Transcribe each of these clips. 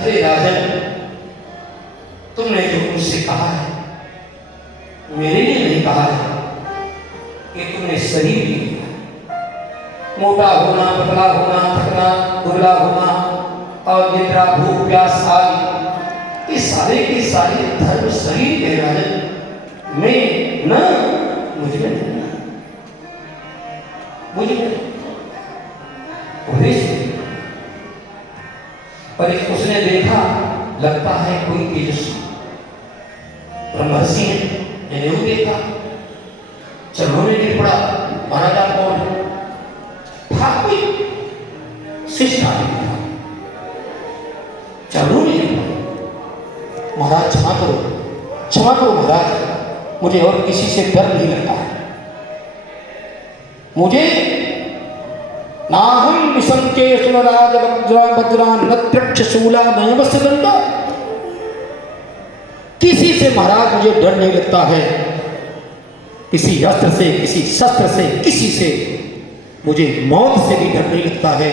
अरे राजन, तुमने जो मुझसे कहा है मेरे लिए नहीं कहा है कि तुमने शरीर लिया, मोटा होना, पतला होना, थकना, दुबला होना और निद्रा, भूख, प्यास आदि, ये सारे के सारे धर्म शरीर के राजन में न मुझ में नहीं, मुझ में पर उसने देखा लगता है कोई तेजस्वी ब्रह्मर्षि है, मैंने वो देखा, चरणों में गिर पड़ा। महाराजा कौन था? कोई शिष्ट आदमी था, चरणों में गिर पड़ा। महाराज क्षमा करो, क्षमा करो महाराज, मुझे और किसी से डर नहीं लगता है, मुझे नाहं विसंके सुनराज वज्रा नत्रक्ष शूला नयमस्य दंडा। किसी से महाराज मुझे डर नहीं लगता है, किसी अस्त्र से, किसी शस्त्र से, किसी से मुझे मौत से भी डर नहीं लगता है।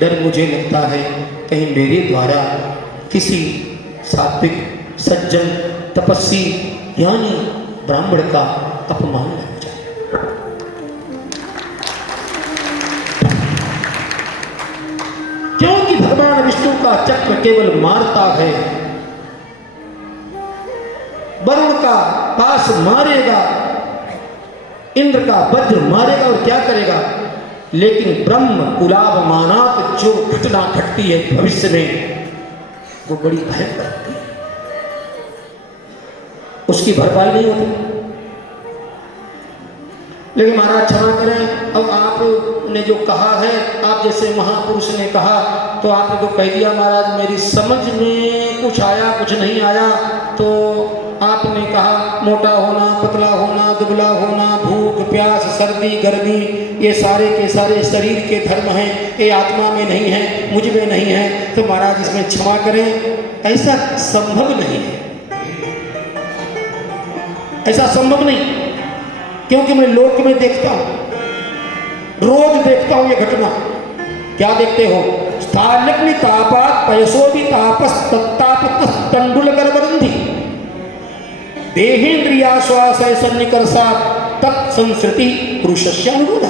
डर मुझे लगता है कहीं मेरे द्वारा किसी सात्विक, सज्जन, तपस्वी यानी ब्राह्मण का अपमान न हो जाए। क्योंकि भगवान विष्णु का चक्र केवल मारता है, वरुण का पास मारेगा, इंद्र का वज्र मारेगा और क्या करेगा, लेकिन ब्रह्म कुलावमानात जो घटना घटती है भविष्य में वो बड़ी भयंकर होती है, उसकी भरपाई नहीं होती। लेकिन महाराज क्षमा करें, अब आपने जो कहा है, आप जैसे महापुरुष ने कहा तो आपने तो कह दिया महाराज, मेरी समझ में कुछ आया कुछ नहीं आया। तो आपने कहा मोटा होना, पतला होना, दुबला होना, भूख, प्यास, सर्दी, गर्मी, ये सारे के सारे शरीर के धर्म हैं, ये आत्मा में नहीं है, मुझ में नहीं है। तो महाराज इसमें क्षमा करें, ऐसा संभव नहीं है, ऐसा संभव नहीं, क्योंकि मैं लोक में देखता हूं, रोज देखता हूं ये घटना। क्या देखते हो? स्थाल्यग्नि तापात पयसोभि तापस तत्तापतः तंडुल गर्भरंधि देहेन्द्रियाश्वास सन्निकर्षात् तत्संसृति पुरुषस्य अनुरोध।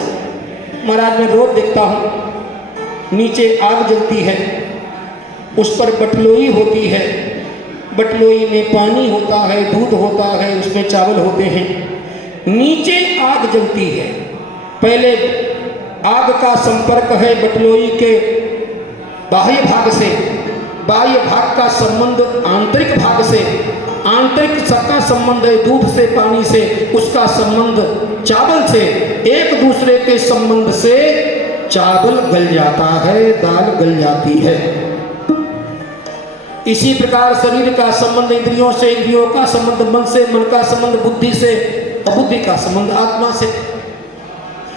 महाराज मैं रोज देखता हूं, नीचे आग जलती है, उस पर बटलोई होती है, बटलोई में पानी होता है, दूध होता है, उसमें चावल होते हैं, नीचे आग जलती है। पहले आग का संपर्क है बटलोई के बाह्य भाग से, बाह्य भाग का संबंध आंतरिक भाग से, आंतरिक का संबंध है दूध से, पानी से, उसका संबंध चावल से। एक दूसरे के संबंध से चावल गल जाता है, दाल गल जाती है। इसी प्रकार शरीर का संबंध इंद्रियों से, इंद्रियों का संबंध मन से, मन का संबंध बुद्धि से, बुद्धि का संबंध आत्मा से।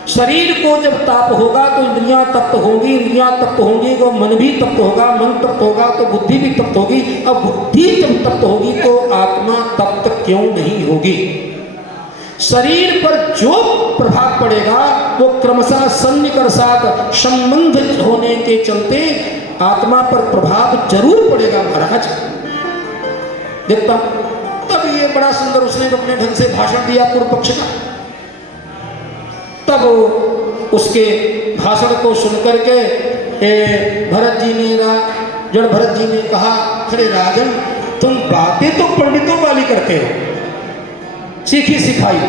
शरीर को जब ताप होगा तो इंद्रियां तप्त होंगी, इंद्रियां तप्त होंगी तो मन भी तप्त होगा, मन तप्त होगा तो बुद्धि भी तप्त होगी, अब बुद्धि जब तप्त होगी तो आत्मा तप्त क्यों नहीं होगी। शरीर पर जो प्रभाव पड़ेगा वो क्रमशः सन्निकर्षात संबंध होने के चलते आत्मा पर प्रभाव जरूर पड़ेगा। महाराज देखता तब ये बड़ा सुंदर उसने अपने ढंग से भाषण दिया पूर्व पक्ष का। तब उसके भाषण को सुनकर के भरत जी ने, जड़ भरत जी ने कहा, अरे राजन तुम बातें तो पंडितों वाली करते हो, सीखी सिखाई,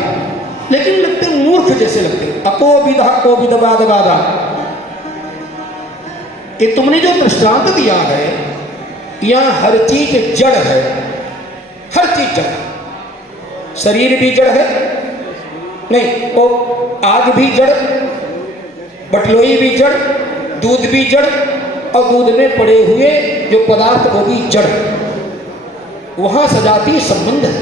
लेकिन लगते मूर्ख जैसे लगते हो। अको विधा को विधवाद वादा, ये तुमने जो दृष्टांत दिया है, यह हर चीज जड़ है, हर चीज जड़। शरीर भी जड़ है, नहीं वो आग भी जड़, बटलोई भी जड़, दूध भी जड़, और दूध में पड़े हुए जो पदार्थ वो भी जड़। वहां सजातीय संबंध है,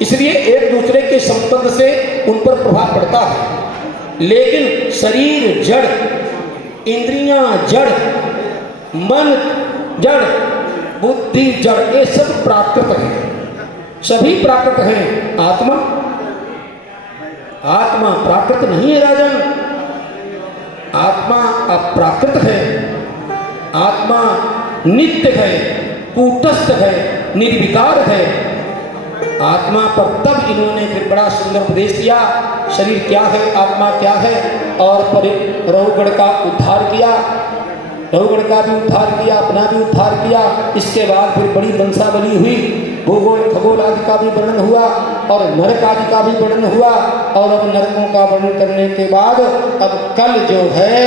इसलिए एक दूसरे के संबंध से उन पर प्रभाव पड़ता है। लेकिन शरीर जड़, इंद्रियां जड़, मन जड़, बुद्धि जड़, ये सब प्राकृत है, सभी प्राकृत हैं। आत्मा आत्मा प्राकृत नहीं है राजन, आत्मा अप्राकृत है। आत्मा नित्य है, कूटस्थ है, निर्विकार है। आत्मा पर तब इन्होंने फिर बड़ा सुंदर उपदेश दिया, शरीर क्या है, आत्मा क्या है, और पर रहुगण का उद्धार किया, रहुगण का भी उद्धार किया, अपना भी उद्धार किया। इसके बाद फिर बड़ी वंशावली हुई, भूगोल खगोल आदि का भी वर्णन हुआ और नरक आदि का भी वर्णन हुआ। और अब नरकों का वर्णन करने के बाद अब कल जो है